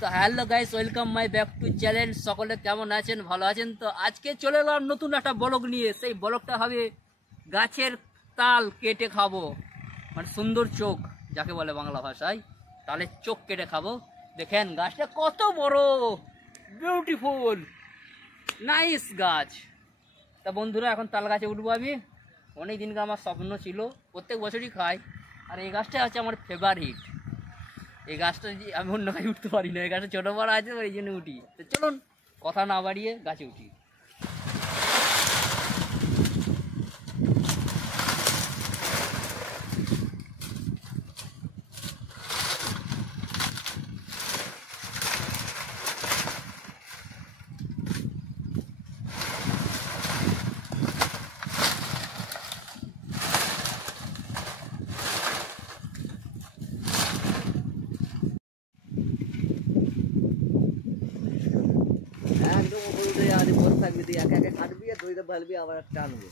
তো hello guys, welcome my back to channel. সকলে কেমন আছেন? ভালো আছেন তো? আজকে চলে এলাম নতুন একটা ব্লগ নিয়ে। সেই ব্লগটা হবে গাছের তাল কেটে খাবো, মানে সুন্দর চোখ যাকে বলে বাংলা ভাষায়, তালের চোখ কেটে খাবো। দেখেন গাছটা কত বড়, বিউটিফুল, নাইস গাছ। তা বন্ধুরা, এখন তাল গাছে উঠবো আমি। অনেক দিনকে আমার স্বপ্ন ছিল, প্রত্যেক বছরই খাই। আর এই গাছটা হচ্ছে আমার ফেভারিট। এই গাছটা যদি আমি অন্য গাছে উঠতে পারি না, এই গাছটা ছোটো বড় আছে, এই জন্য উঠি। তো চলুন কথা না বাড়িয়ে গাছে উঠি। একদম উপরে উঠে যাওয়া বসে থাকবি, তুই একে একে কাটবি আর দইটা ফেলবি, আবার টানবো।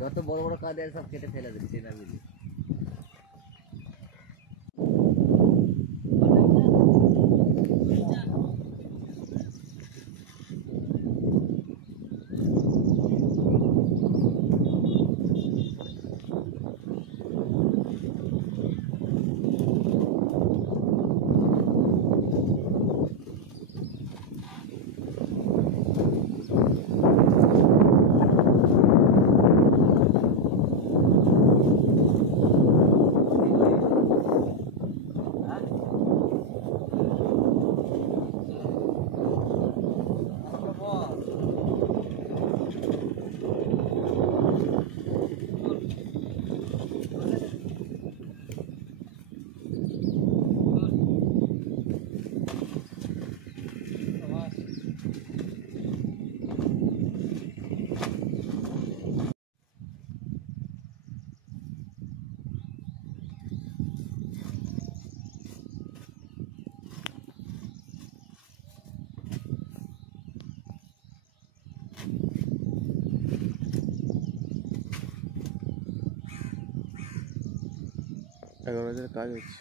যত বড় বড় কাজ আছে সব কেটে ফেলে দিবি, চেনা বুঝি। কাজ হচ্ছে।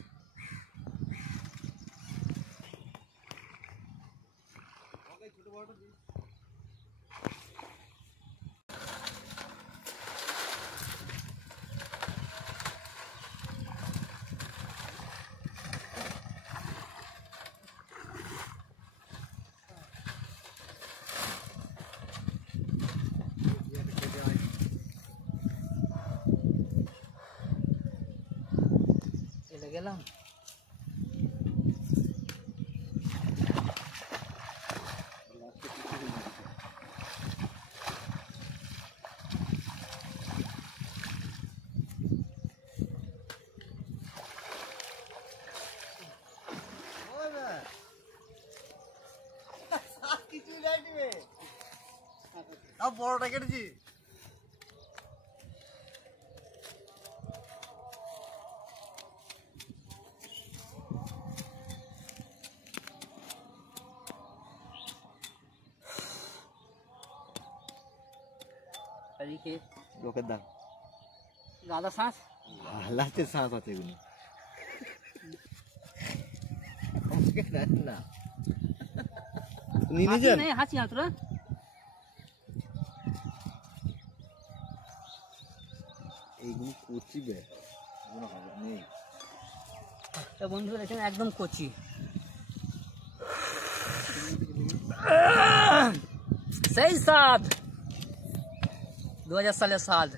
গেলাম বড়টা কেটেছি। লোকের দাম গাঁদা শ্বাস, লাস্টের শ্বাস আছে এগুলো না। হাসি হাতরা এইগুলো কচি বে নেই। বন্ধুরা এখানে একদম কচি, সেই স্বাদ 2000 সালের স্বাদ।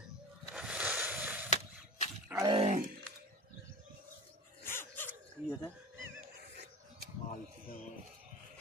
কি এটা?